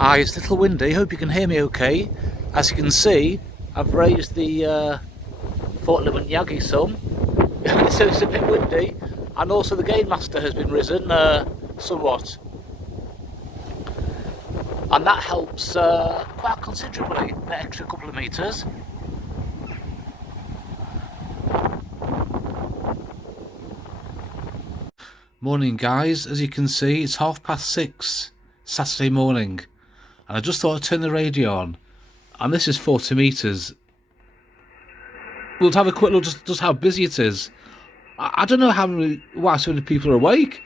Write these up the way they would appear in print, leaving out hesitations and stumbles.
Hi, it's a little windy. Hope you can hear me okay. As you can see, I've raised the Fort Limit Yagi some, so it's a bit windy, and also the gain master has been risen somewhat, and that helps quite considerably, the extra couple of metres. Morning guys, as you can see it's 6:30 Saturday morning, and I just thought I'd turn the radio on, and this is 40 metres. We'll have a quick look just how busy it is. I don't know why so many people are awake.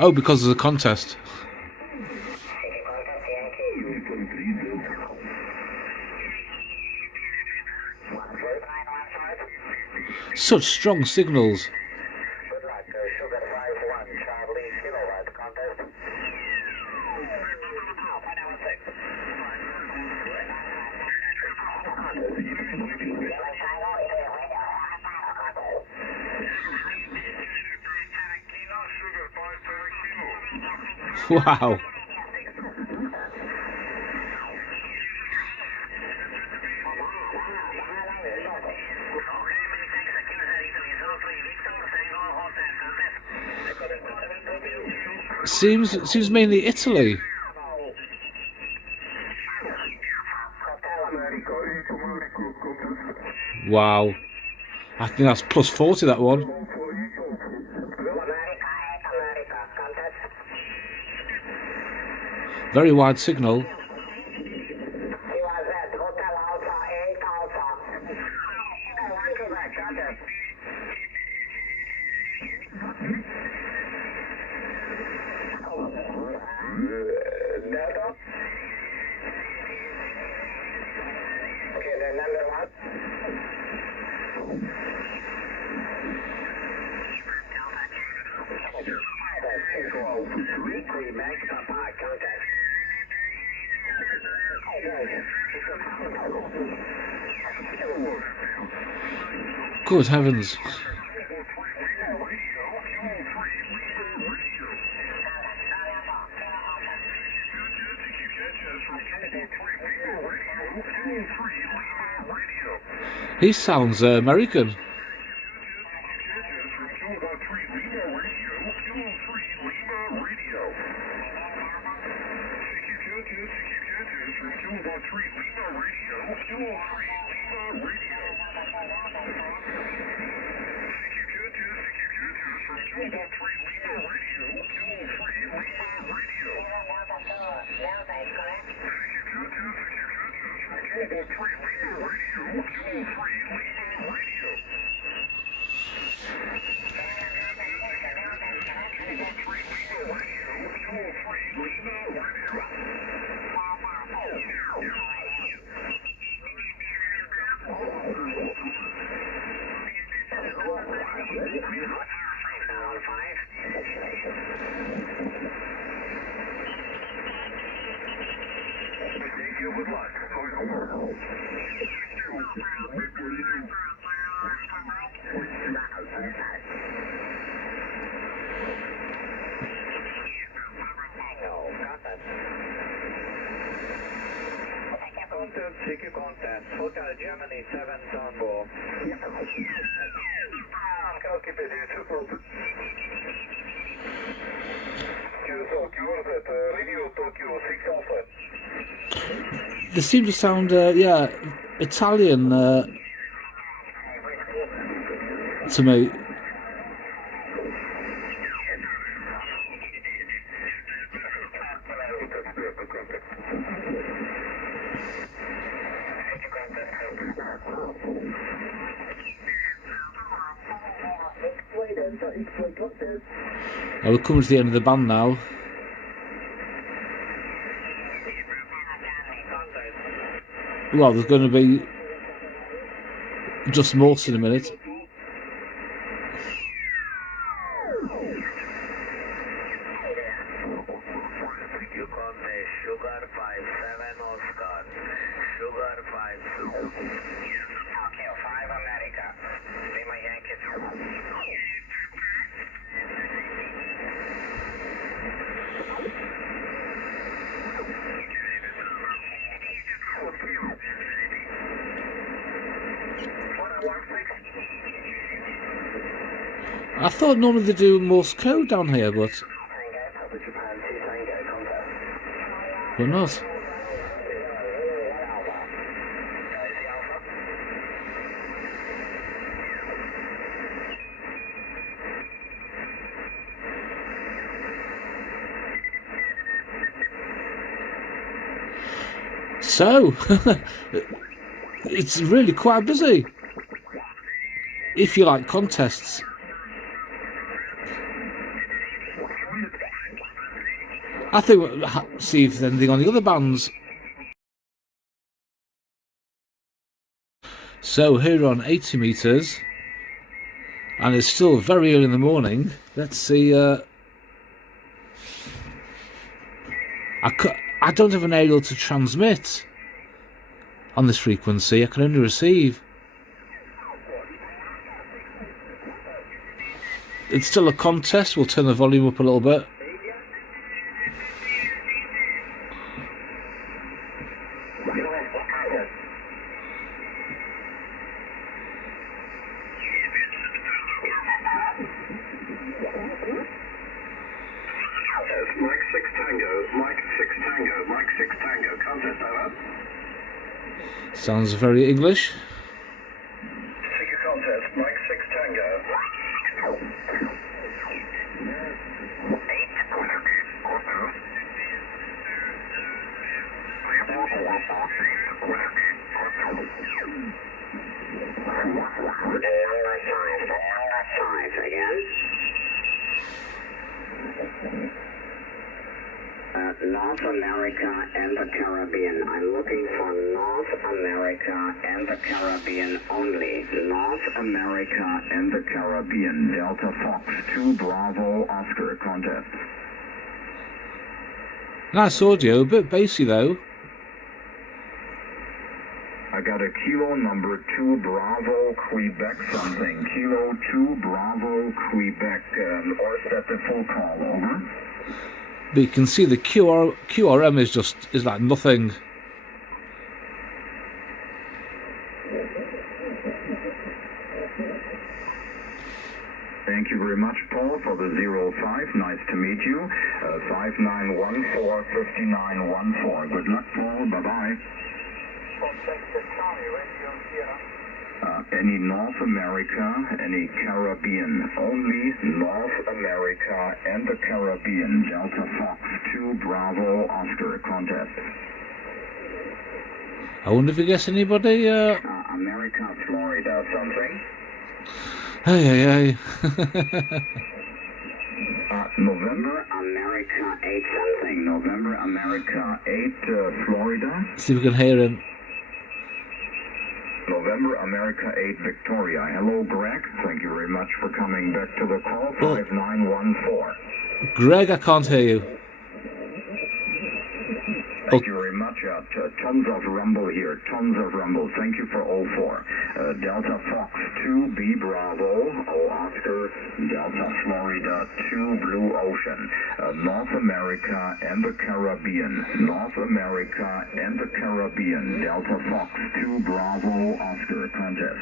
Oh, because there's a contest. Such strong signals. Wow. Seems mainly Italy. Wow. I think that's plus 40, that one. Very wide signal. Good heavens. He sounds American. Contact, Hotel Germany 7 Tango. They seem to sound, Italian to me. We're coming to the end of the band now. Well, there's going to be just Morse in a minute. I thought normally they do Morse code down here, but not. So, it's really quite busy. If you like contests. I think we'll see if there's anything on the other bands. So here on 80 metres, and it's still very early in the morning. Let's see. I don't have an aerial to transmit on this frequency. I can only receive. It's still a contest. We'll turn the volume up a little bit. Sounds very English. Figure contest, Mike 6 Tango. North America and the Caribbean. I'm looking for North America and the Caribbean only. North America and the Caribbean. Delta Fox 2 Bravo Oscar contest. Nice audio, a bit bassy though. I got a kilo number 2 Bravo Quebec something. Kilo 2 Bravo Quebec. Or set the full call, over. But you can see the QRM is like nothing. Thank you very much, Paul, for the 05. Nice to meet you. 5914-5914. Good luck, Paul. Bye-bye. Any North America, any Caribbean. Only North America and the Caribbean. Delta Fox 2 Bravo Oscar contest. I wonder if you guess anybody. America, Florida, something. Hey. November, America 8 something. November, America 8, Florida. See if we can hear him. November, America 8, Victoria. Hello, Greg. Thank you very much for coming back to the call. 5914. Greg, I can't hear you. Thank you very much. Tons of rumble here. Tons of rumble. Thank you for all four. Delta Fox 2, B Bravo, O Oscar, Delta Florida 2, Blue Ocean. North America and the Caribbean. North America and the Caribbean. Delta Fox 2, Bravo, Oscar contest.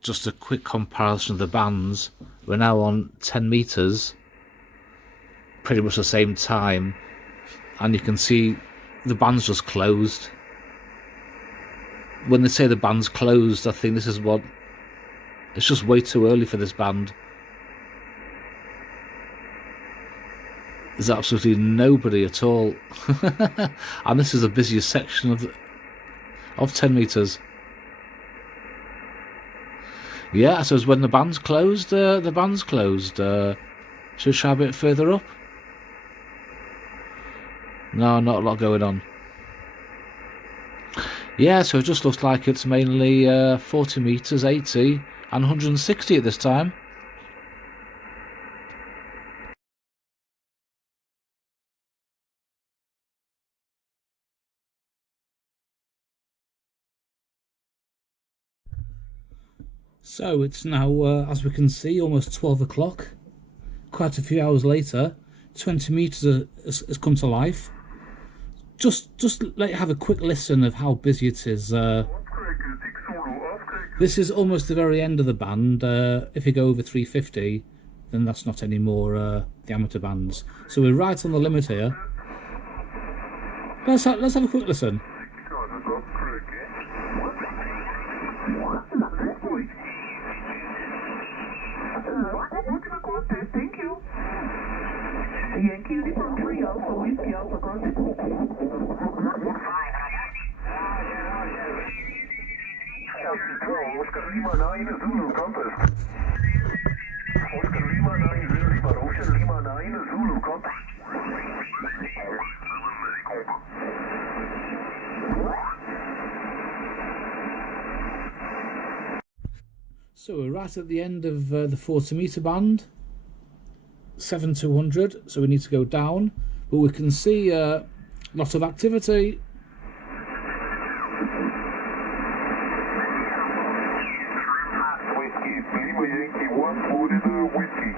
Just a quick comparison of the bands. We're now on 10 meters, pretty much the same time, and you can see the band's just closed. When they say the band's closed, I think this is what, it's just way too early for this band. There's absolutely nobody at all. And this is the busiest section of 10 meters. Yeah, I suppose when the band's closed, the band's closed. Should we try a bit further up? No, not a lot going on. Yeah, so it just looks like it's mainly 40 meters, 80 and 160 at this time. So it's now, as we can see, almost 12 o'clock. Quite a few hours later. 20 meters has come to life. Just let you have a quick listen of how busy it is. This is almost the very end of the band. If you go over 350, then that's not any more diameter bands. So we're right on the limit here. Let's have a quick listen. Thank you. Yankee Uniform 3 Alpha Whiskey Alpha Contact. Oscar Lima 9 Zulu Compass. Oscar Lima 9 Zulu Ocean Lima 9 Zulu Compass. So we're right at the end of the 40 meter band, 7200. So we need to go down, but we can see a lot of activity. Whiskey, Lima Yankee 140 Whiskey.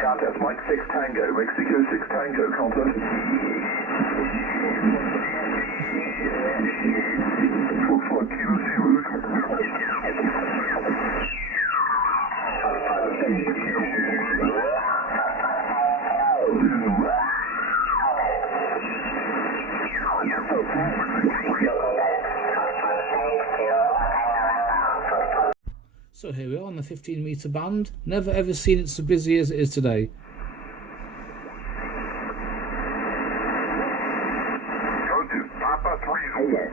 Contact Mike 6 Tango, Mexico 6 Tango, contact. Looks like Kilo Zero. So here we are on the 15 meter band. Never ever seen it so busy as it is today. Go to Papa 3 Zulu.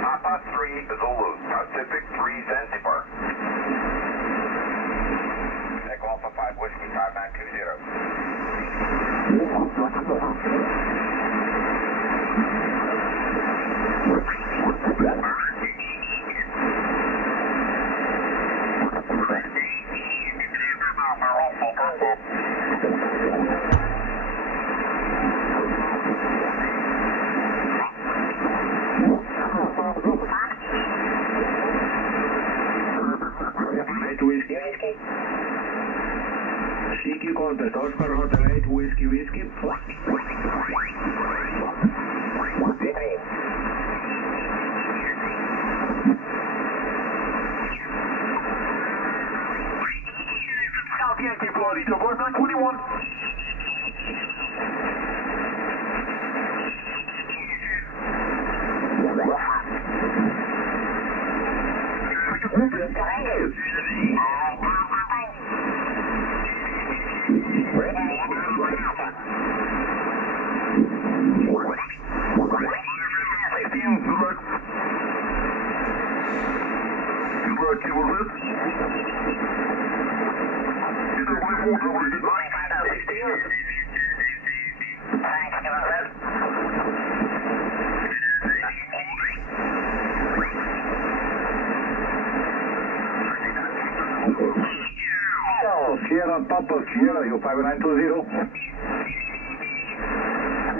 Papa 3 Zulu. Pacific 3 Zanzibar. Echo Alpha 5 Whiskey 5920. CQ contact, Oscar Hotel 8 Whiskey Whiskey. South Yankee Florida, Board 921. Sierra Papa Sierra, you 5920.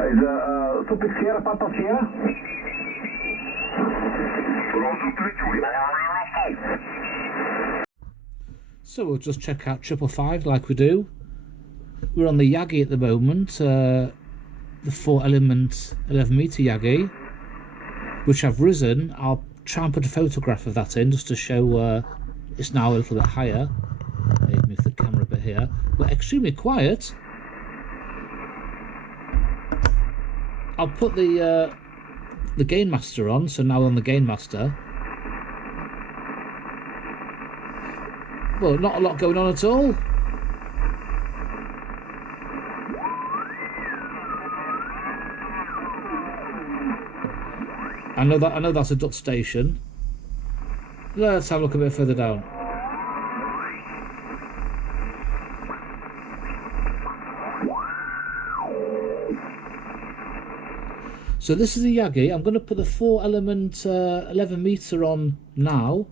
Is Topic Sierra Papa Sierra? So we'll just check out 555 like we do. We're on the Yagi at the moment, the 4 element 11 meter Yagi, which I've risen. I'll try and put a photograph of that in just to show it's now a little bit higher. Maybe move the camera a bit here. We're extremely quiet. I'll put the gain master on, so now on the gain master. Well, not a lot going on at all. I know that's a dot station. Let's have a look a bit further down. So this is a Yagi. I'm going to put the 4 element 11 meter on now.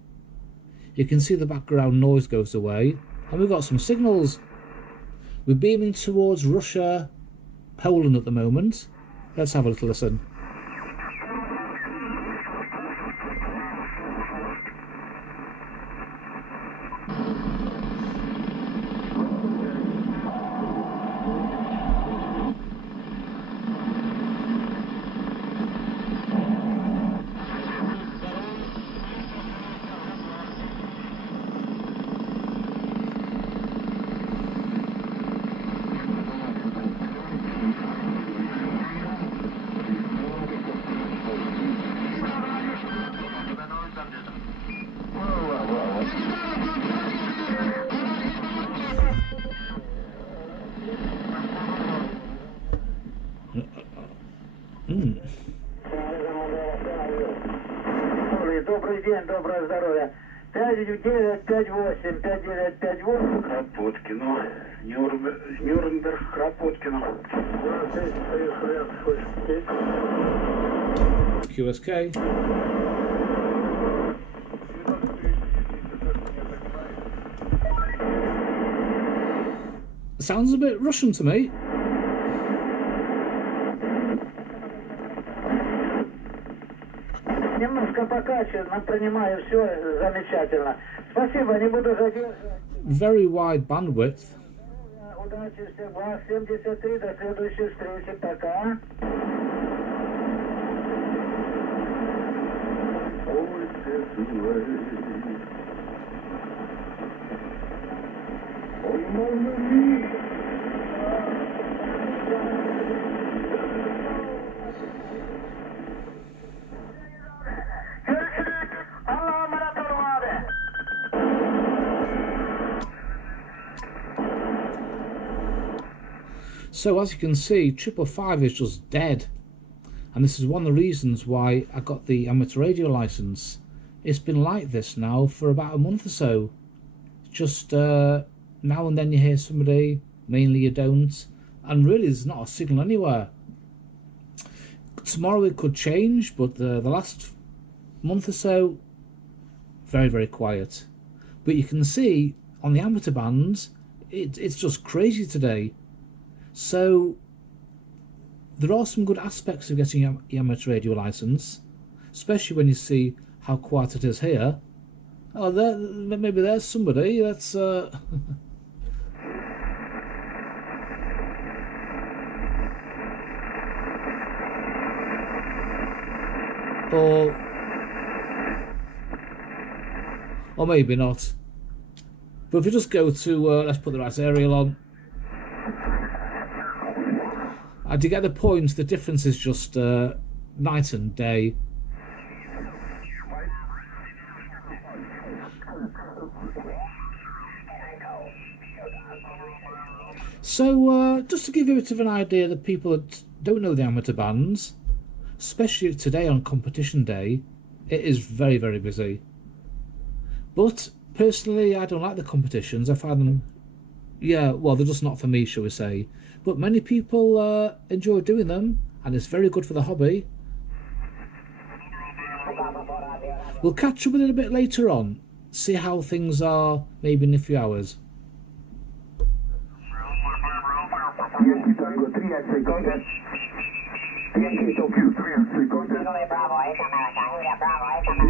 You can see the background noise goes away, and we've got some signals. We're beaming towards Russia, Poland at the moment. Let's have a little listen. Добрый день, доброе здоровье. 5958, 5958. Кропоткину. Нюрнберг, Кропоткину. QSK. Sounds a bit Russian to me. Немножко покачиваю, но принимаю все замечательно. Спасибо, не буду задерживать. Very wide bandwidth. Удачи всем благ. 73, до следующей встречи. Пока. Allah'a emanet olun abi. So as you can see, 555 is just dead. And this is one of the reasons why I got the amateur radio license. It's been like this now for about a month or so. Just now and then you hear somebody, mainly you don't. And really there's not a signal anywhere. Tomorrow it could change, but the last month or so, very, very quiet. But you can see on the amateur bands, it's just crazy today. So there are some good aspects of getting your amateur radio license, especially when you see how quiet it is here. Oh, maybe there's somebody that's or maybe not. But if we just go to let's put the right aerial on. Do you get the point? The difference is just night and day. So just to give you a bit of an idea, the people that don't know the amateur bands, especially today on competition day, it is very, very busy. But personally, I don't like the competitions. I find them, yeah, well, they're just not for me, shall we say. But many people enjoy doing them, and it's very good for the hobby. We'll catch up with it a bit later on, see how things are, maybe in a few hours. Yankee Tango 3 X-ray contact. Yankee Tokyo 3 X-ray contact.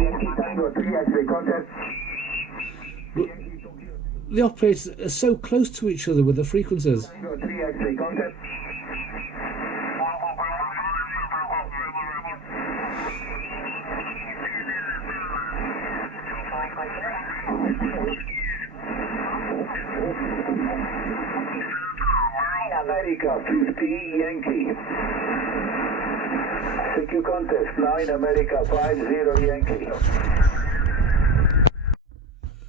Yankee Tango 3 X-ray contact. The operators are so close to each other with the frequencies. Tango 3 X-ray contact. America 50 Yankee. CQ contest 9 America 50 Yankee.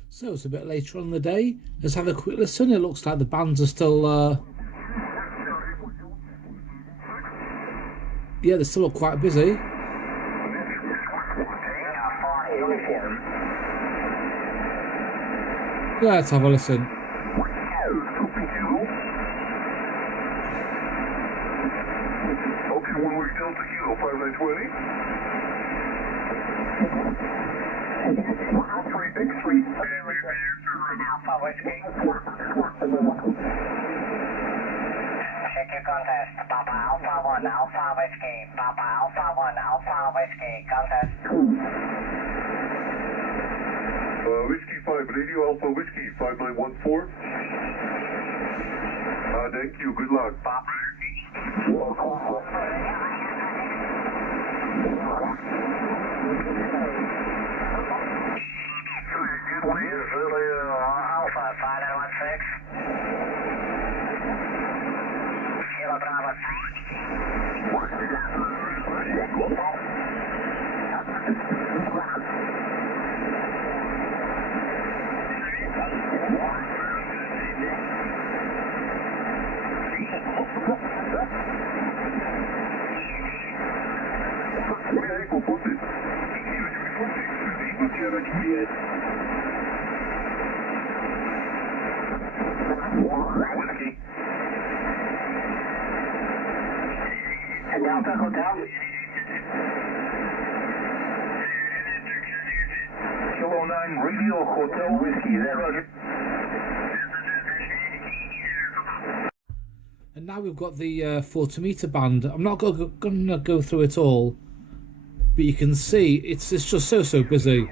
So it's a bit later on in the day. Let's have a quick listen. It looks like the bands are still yeah, they still look quite busy. Let's have a listen. Okay, one way Delta Kilo 5920. X-ray. Whiskey contest. Papa Alpha 1 Alpha Whiskey. Papa Alpha 1 Alpha Whiskey contest. Whiskey 5, Radio Alpha Whiskey 5914. Thank you, good luck. Alpha 5916. Kilo Bravo. Whiskey. Delta Hotel. Kilo 9, Radio Hotel Whiskey, is that right? And now we've got the 40 meter band. I'm not going to go through it all, but you can see it's just so busy.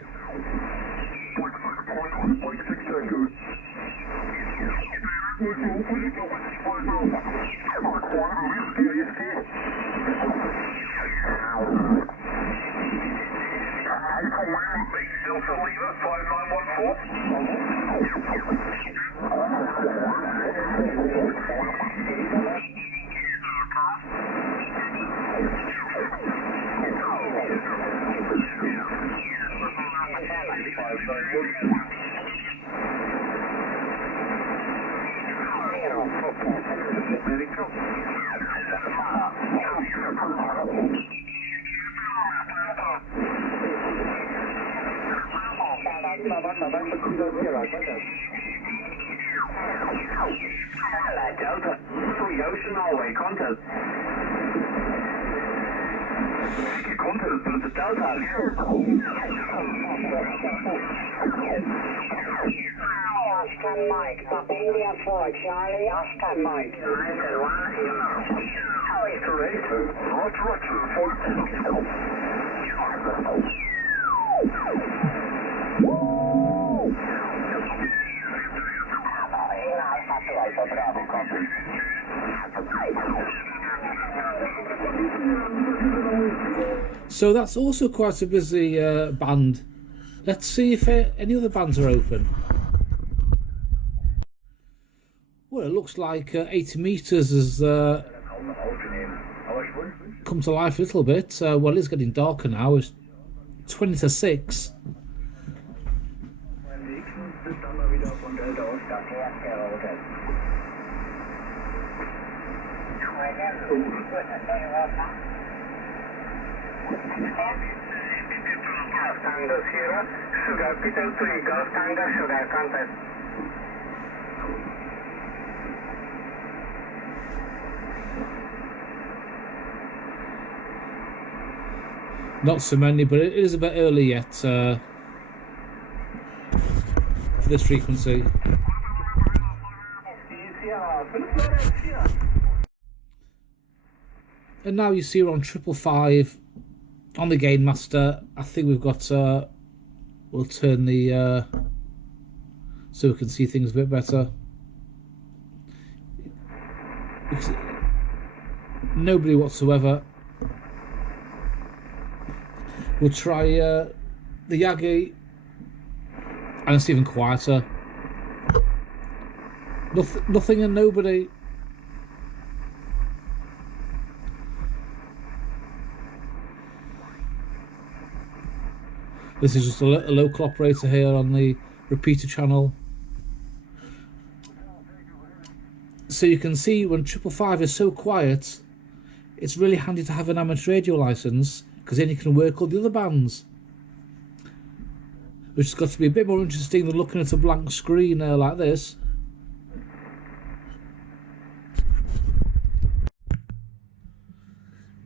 Delta Lima Delta 3 Ocean Norway contest. Contest to the Delta. Oscar Mike, Papa India 4, Charlie, Oscar Mike. 901, Straight, Roger, So that's also quite a busy band. Let's see if any other bands are open. Well, it looks like 80 meters has come to life a little bit. Well, it's getting darker now. It's 20 to 6. Tango Sierra, Sugar Peter 3, Golf Tango Sugar contest. Not so many, but it is a bit early yet for this frequency. And now you see we're on 555 on the Gain Master. I think we've got we'll turn the so we can see things a bit better. Nobody whatsoever. We'll try the Yagi, and it's even quieter. Nothing and nobody. This is just a local operator here on the repeater channel. So you can see when 555 is so quiet, it's really handy to have an amateur radio license, because then you can work all the other bands. Which has got to be a bit more interesting than looking at a blank screen like this.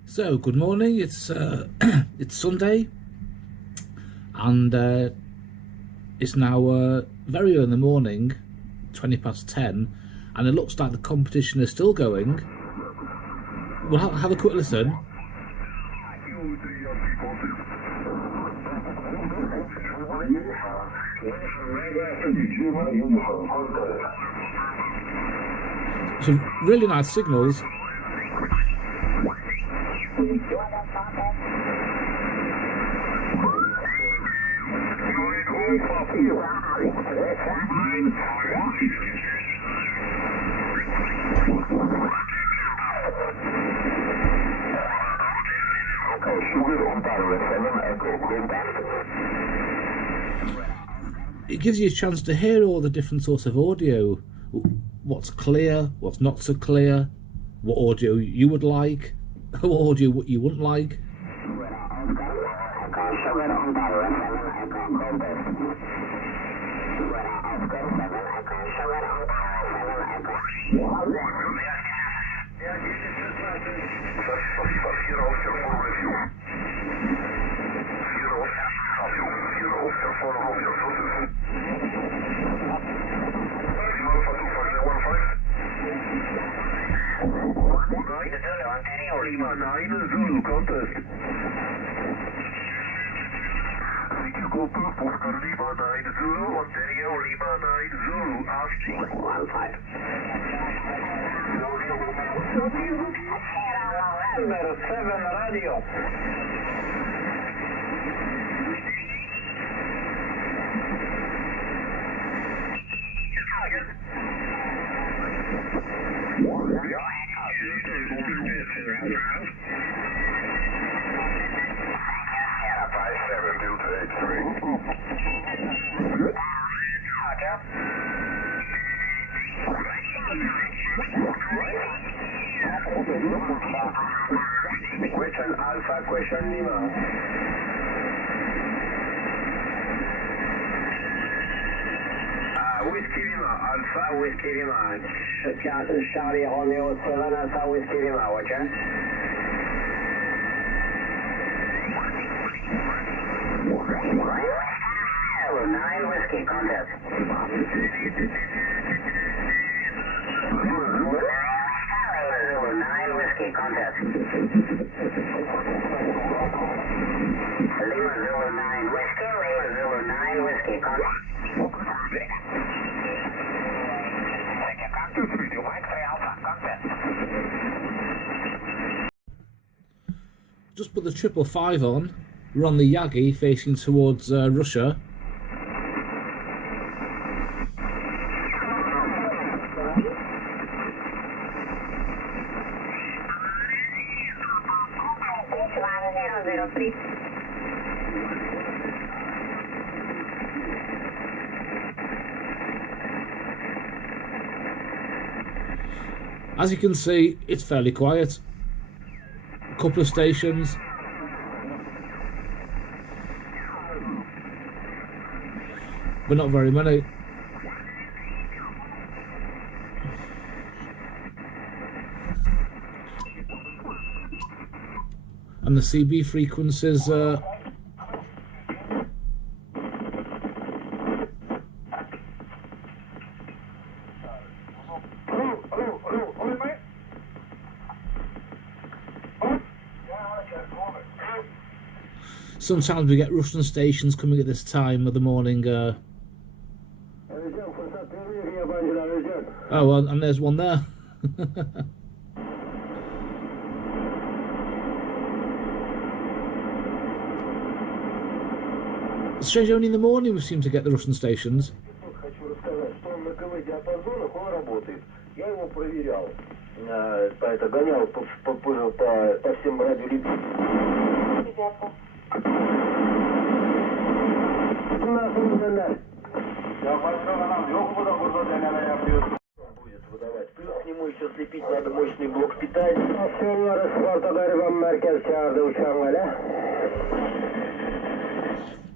So, good morning, it's Sunday, and it's now very early in the morning, 10:20, and it looks like the competition is still going. Well, have a quick listen. Some really nice signals. It gives you a chance to hear all the different sorts of audio. What's clear, what's not so clear, what audio you would like, what audio you wouldn't like. Lima 9 Zulu contest. Thank you, Coulter. Oscar Lima 9 Zulu, Ontario Lima 9 Zulu, asking. 1-5. November 7 radio. Question Alpha, question Lima. Whiskey Lima, Alpha, Whiskey Lima. Charlie Romeo 7 Alpha Whiskey Lima, Roger. Hello, 9 Whiskey, contact. Hello, 9 Whiskey, contact. Lima 09 Whiskey, Lima 09 Whiskey, contact. Just put the 555 on. We're on the Yagi facing towards Russia. As you can see, it's fairly quiet. A couple of stations. But not very many. And the CB frequencies sometimes we get Russian stations coming at this time of the morning. Oh, well, and there's one there. It's strange, only in the morning we seem to get the Russian stations.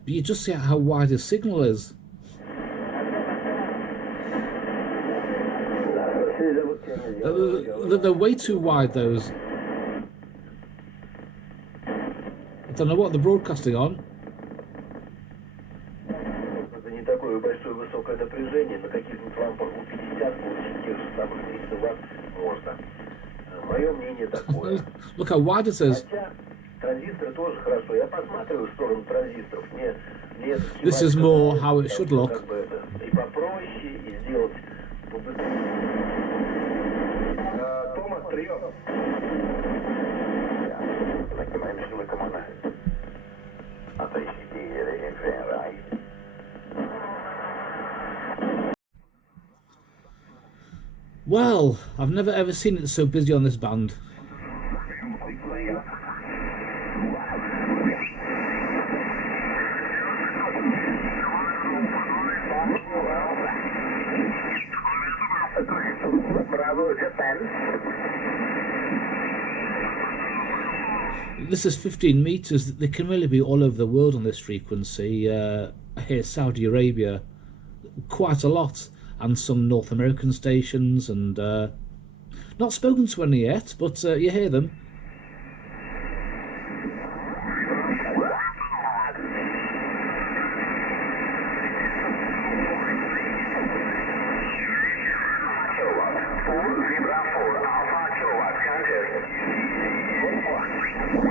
But you just see how wide the signal is. They're way too wide, those. I don't know what they're broadcasting on. Мое мнение такое. Look how wide it is. Хотя транзисторы тоже хорошо. Я посматриваю в сторону транзисторов. Мне этот This is more how it should look. как бы это и попроще, и сделать побыстрее. Томас, прием. Well, I've never ever seen it so busy on this band. Bravo, Japan. This is 15 meters. They can really be all over the world on this frequency. Here, Saudi Arabia, quite a lot, and some North American stations, and not spoken to any yet, but you hear them.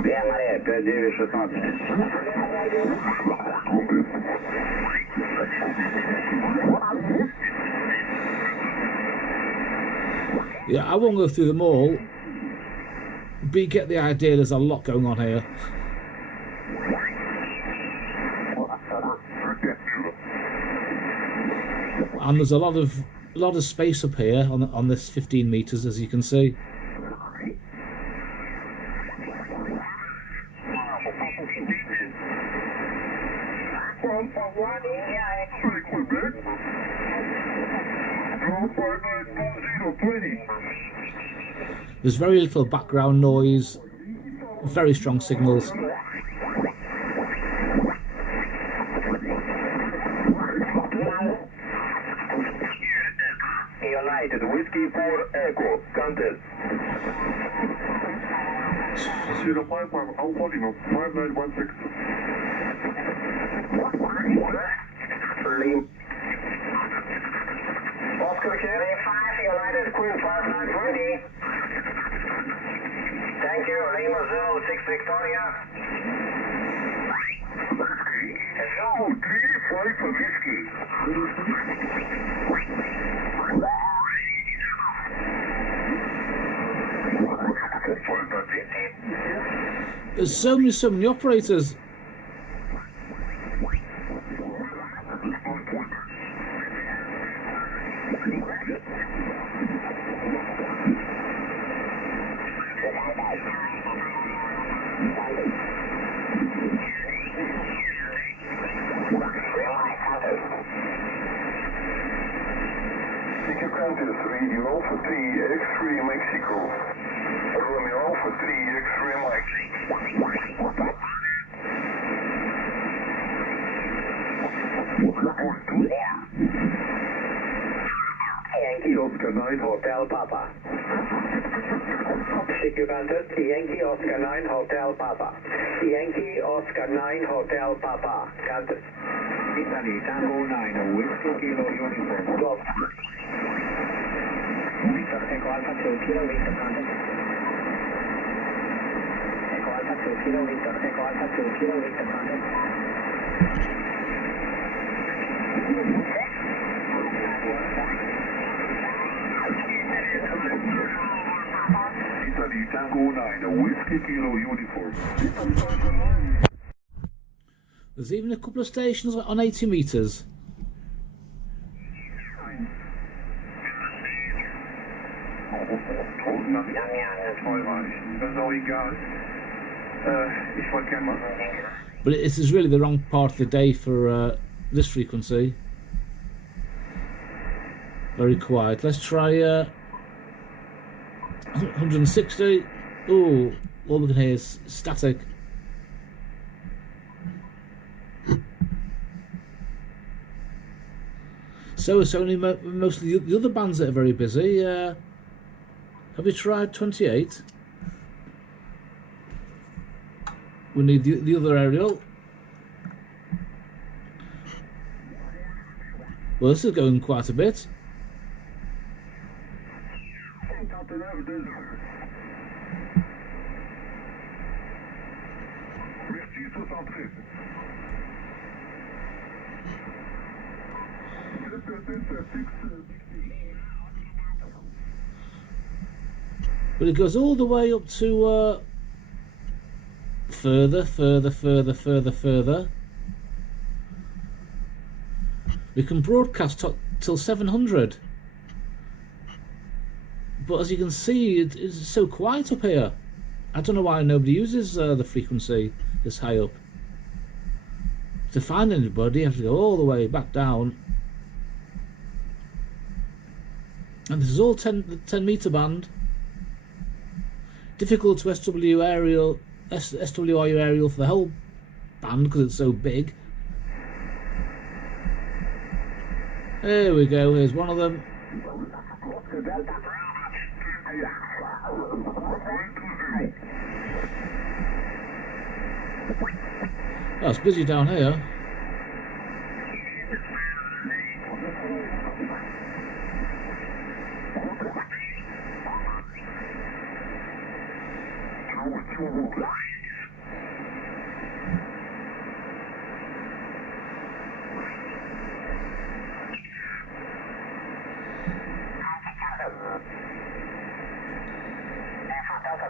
Я Мария, 5916. Yeah, I won't go through them all, but you get the idea. There's a lot going on here. And there's a lot of space up here on this 15 meters, as you can see. There's very little background noise, very strong signals. United Whiskey 4 Echo, contest. 051 Alpha Lima 5916. Oscar Charlie 5, United Queen 5920. Thank you, Lima 06 Victoria. Oh, 3 for whiskey. There's so many operators. Radio Alpha 3 X-Ray Mexico. Romeo Alpha 3 X-Ray Yankee Oscar 9 Hotel Papa. CQ contest, Yankee Oscar 9 Hotel Papa. Yankee Oscar 9 Hotel Papa. Contest. Italy Tango 9 Whiskey Kilo Uniform. Golf. Victor Echo Alpha 2 Kilo Victor contest. Echo Alpha 2 Kilo Victor. Echo Alpha 2 Kilo Victor contest. Italy Tango 9 Whiskey Kilo Uniform. There's even a couple of stations on 80 meters. That's all you got. If I can. But it is really the wrong part of the day for this frequency. Very quiet. Let's try 160. Oh, all we can hear is static. So it's only mostly the other bands that are very busy. Have you tried 28? We need the other aerial. Well, this is going quite a bit. centré. But it goes all the way up to further. We can broadcast till 700. But as you can see, it's so quiet up here. I don't know why nobody uses the frequency this high up. To find anybody, you have to go all the way back down. And this is all 10 meter band. Difficult to SWRU aerial for the whole band because it's so big. There we go, here's one of them. Oh, it's busy down here.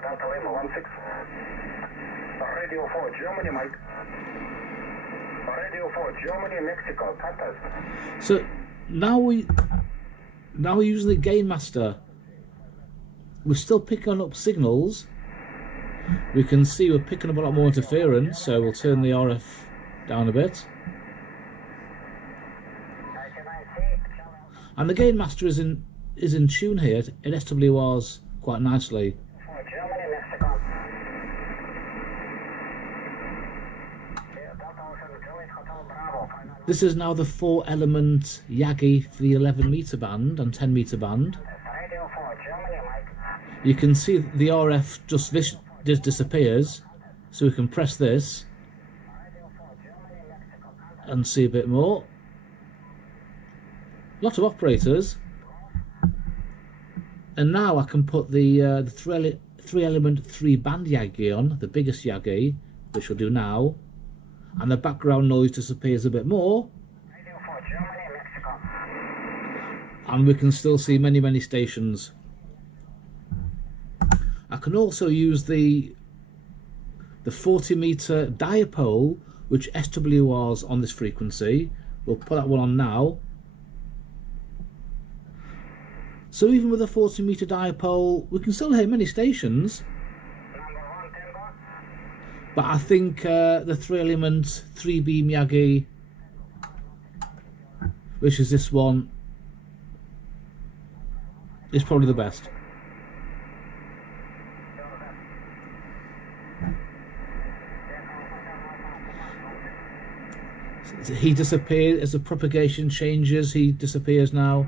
Delta Lima 16. Radio 4 Germany, Mike. Radio 4 Germany, Mexico, contact. So now we're using the Gain Master. We're still picking up signals. We can see we're picking up a lot more interference, so we'll turn the RF down a bit. And the Gain Master is in tune here. It SWRs quite nicely. Germany, Mexico. This is now the 4-element Yagi for the 11 meter band and 10 meter band. Radio 4 Germany, Mike. You can see the RF just disappears, so we can press this and see a bit more. A lot of operators. And now I can put the 3-element 3-band Yagi on, the biggest Yagi, which we'll do now. And the background noise disappears a bit more. Radio 4 Germany, Mexico. And we can still see many stations. I can also use the 40 meter dipole, which SWRs on this frequency. We'll put that one on now. So even with a 40 meter dipole, we can still hear many stations. But I think the 3-element 3-beam Yagi, which is this one, is probably the best. He disappears as the propagation changes. He disappears now.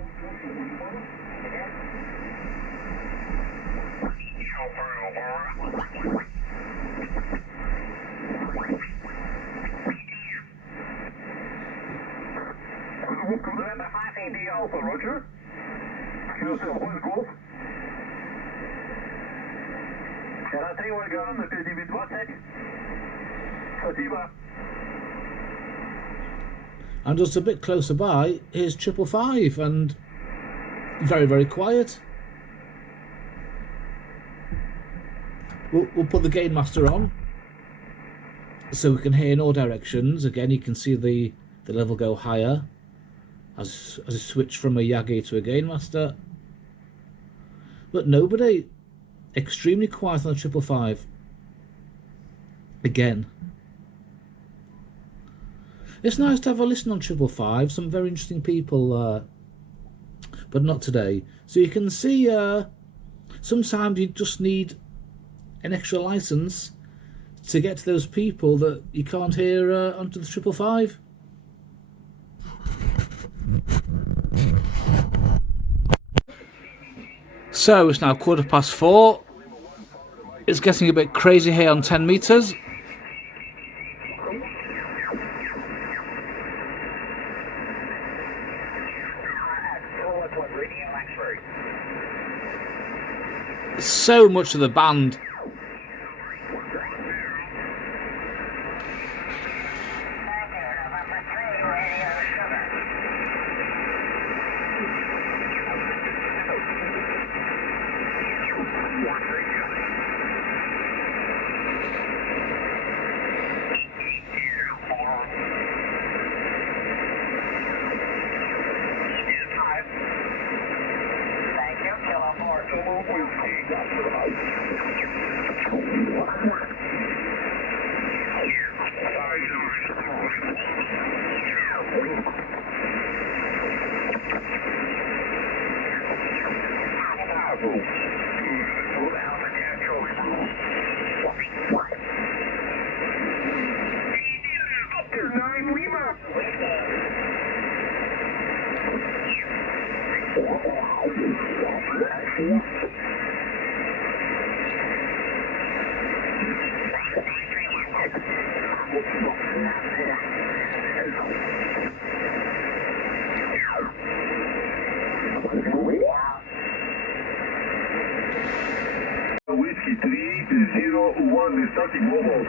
Roger. QSL 1 Golf. Era 3 Organ, PDB 20. Fatima. And just a bit closer by, here's 555 and very quiet. We'll put the Gain Master on so we can hear in all directions. Again, you can see the level go higher as I switch from a Yagi to a Gain Master. But nobody. Extremely quiet on the 555. Again. It's nice to have a listen on 555. Some very interesting people, but not today. So you can see sometimes you just need an extra license to get to those people that you can't hear onto the 555. So it's now 4:15. It's getting a bit crazy here on 10 meters. So much of the band Yankee 301, starting mobile.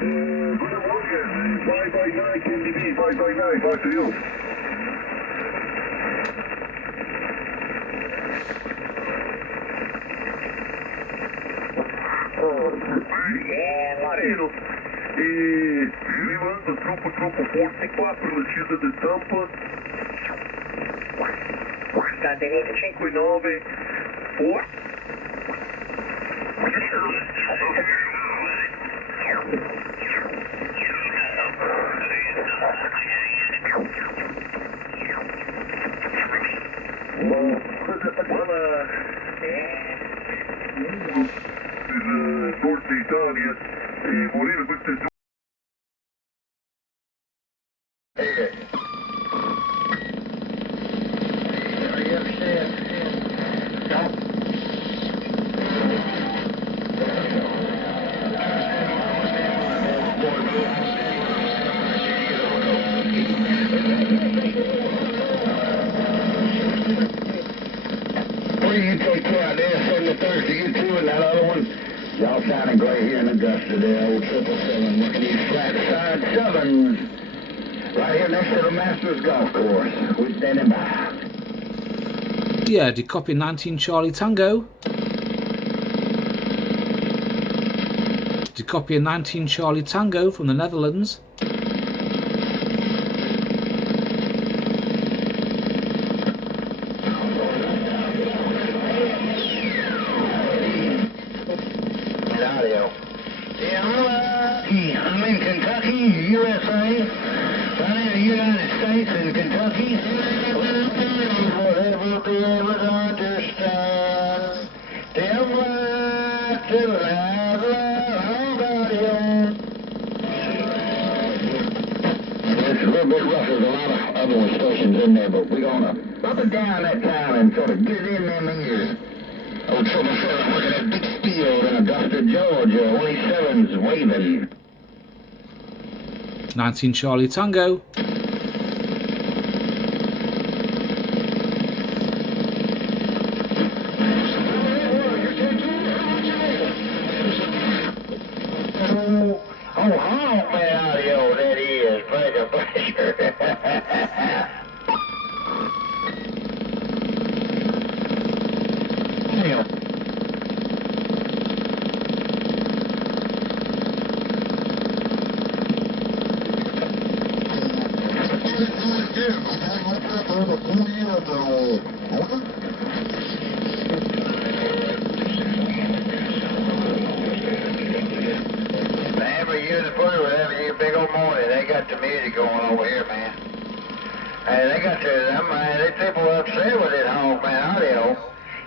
Good morning, 559 KTB, 559, 530. Marino, levando tropo forte, 4 descida de tampa. Tenente 59, 4. North Italia, Moreno, queste due. You take care of this and the Thursday, you two and that other one. Y'all sounding great here in Augusta there, old 777, looking these flat side sevens. Right here next to the Masters Golf Course. We're standing by. Yeah, did copy 19 Charlie Tango. Did copy a 19 Charlie Tango from the Netherlands. I'm in Kentucky, USA. Right in the United States in Kentucky. Whatever be able to understand. Them right to loud, It's a little bit rough. There's a lot of other stations in there, but we're gonna up and down that time and sort of get in them ears. Old 777 working at big field in Augusta, Georgia. 27's waving. 19 Charlie Tango. Oh, honk me audio, that is. Pleasure. Big old morning, they got the music going over here, man. Hey, they got they people upset with it, honk man audio.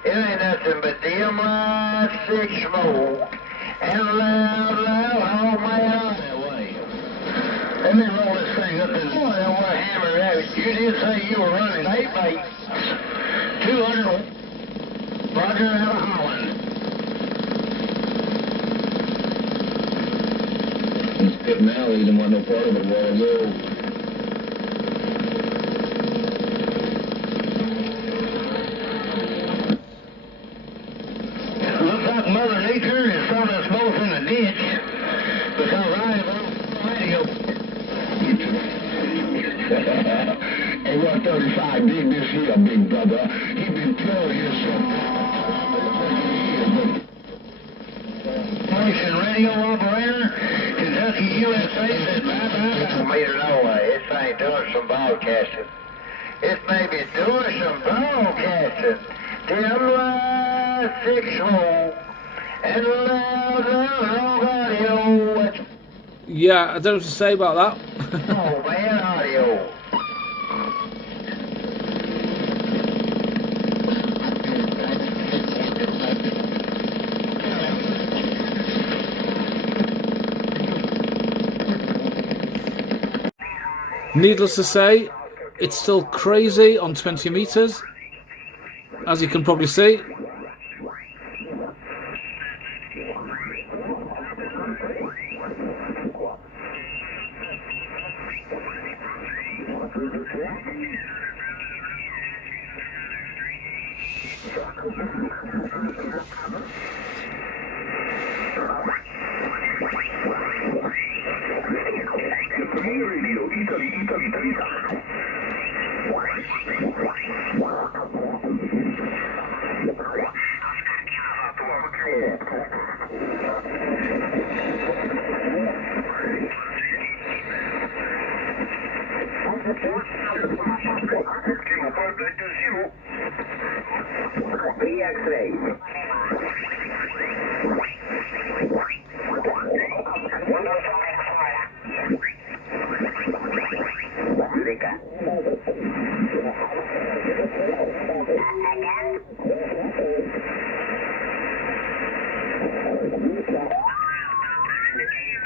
It ain't nothing but dim lights, thick smoke, and loud honk man audio. Let me roll this thing up and what hammer that. You did say you were running 8 by 200. Roger out of Holland. Good now, he didn't want no part of it while ago. Looks like Mother Nature has thrown us both in a ditch because I have a radio. Hey, 135 dig this here, big brother. He been curious. Station radio operator, Kentucky, USA, said bye-bye. Meter no way. This ain't doing some broadcasting. It may be doing some broadcasting. Dim light, thick smoke, and loud audio. Yeah, I don't know what to say about that. Oh, man, audio. Needless to say, it's still crazy on 20 meters, as you can probably see.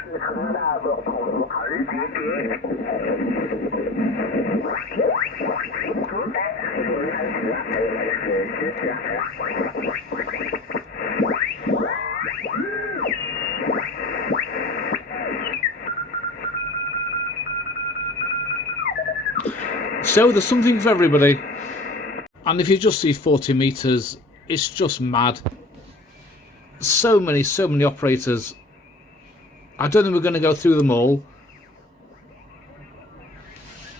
So there's something for everybody. And if you just see 40 meters, it's just mad. So many operators. I don't think we're going to go through them all,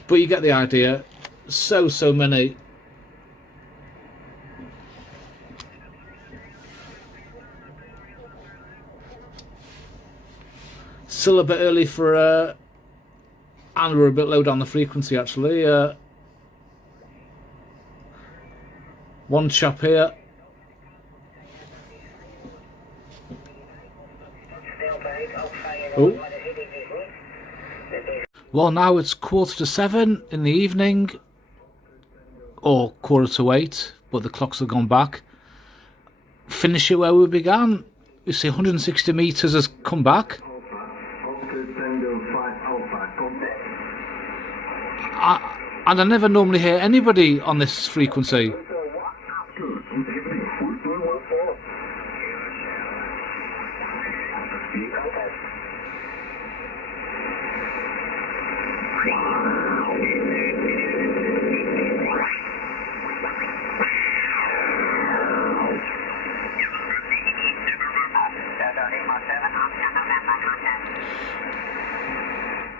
but you get the idea. So many. Still a bit early for and we're a bit low down the frequency actually. One chap here. Oh. Well, now it's 7:15 in the evening, or 7:45, but the clocks have gone back. Finish it where we began. You see 160 meters has come back. And I never normally hear anybody on this frequency.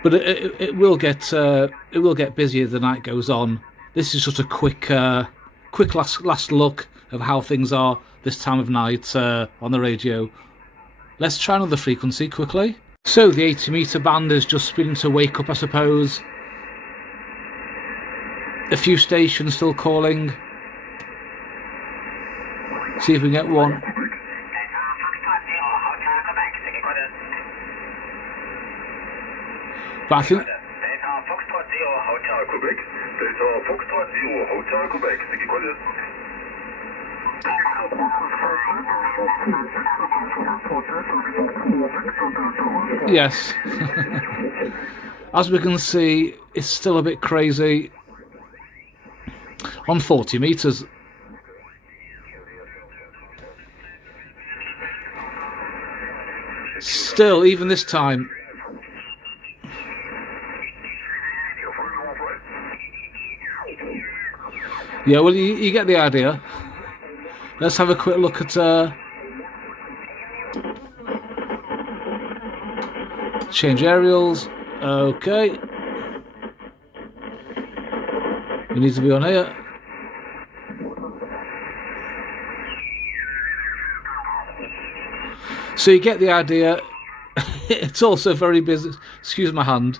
But it will get busier as the night goes on. This is just a quick last look of how things are this time of night on the radio. Let's try another frequency quickly. So the 80 meter band is just beginning to wake up, I suppose. A few stations still calling. See if we can get one. But I think yes. As we can see, it's still a bit crazy on 40 meters. Still, even this time. Yeah, well, you get the idea. Let's have a quick look at change aerials. Okay, we need to be on here. So you get the idea. It's also very busy. Excuse my hand.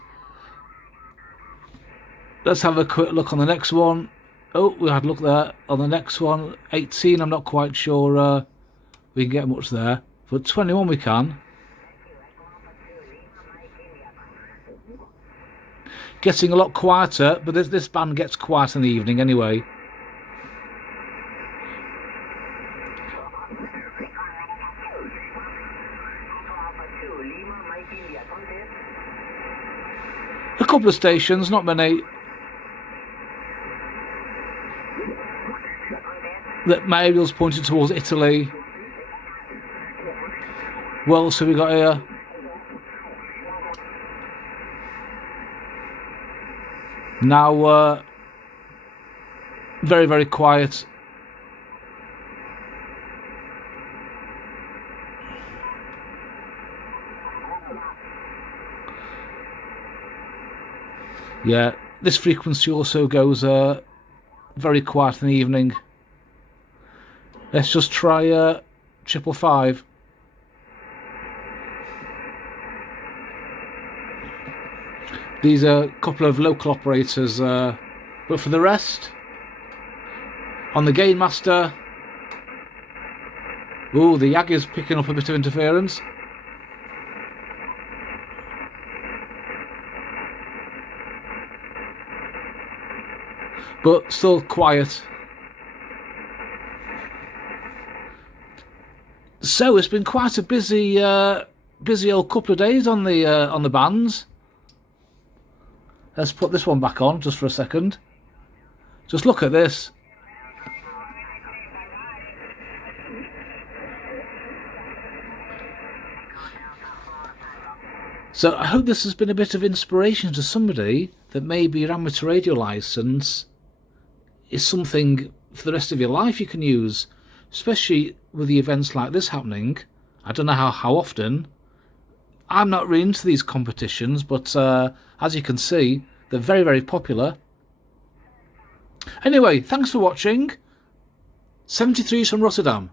Let's have a quick look on the next one. Oh, we had a look there on the next one. 18, I'm not quite sure we can get much there. But 21 we can. Getting a lot quieter, but this band gets quiet in the evening anyway. A couple of stations, not many. That my aerial's pointed towards Italy. Well, so we got here. Now, very quiet. Yeah, this frequency also goes very quiet in the evening. Let's just try 555. These are a couple of local operators, but for the rest, on the Gain Master, ooh, the Yag is picking up a bit of interference. But still quiet. So it's been quite a busy busy old couple of days on the bands. Let's put this one back on just for a second. Just look at this. So I hope this has been a bit of inspiration to somebody that maybe your amateur radio licence is something for the rest of your life you can use, especially with the events like this happening. I don't know how often. I'm not really into these competitions, but as you can see, they're very, very popular. Anyway, thanks for watching. 73's from Rotterdam.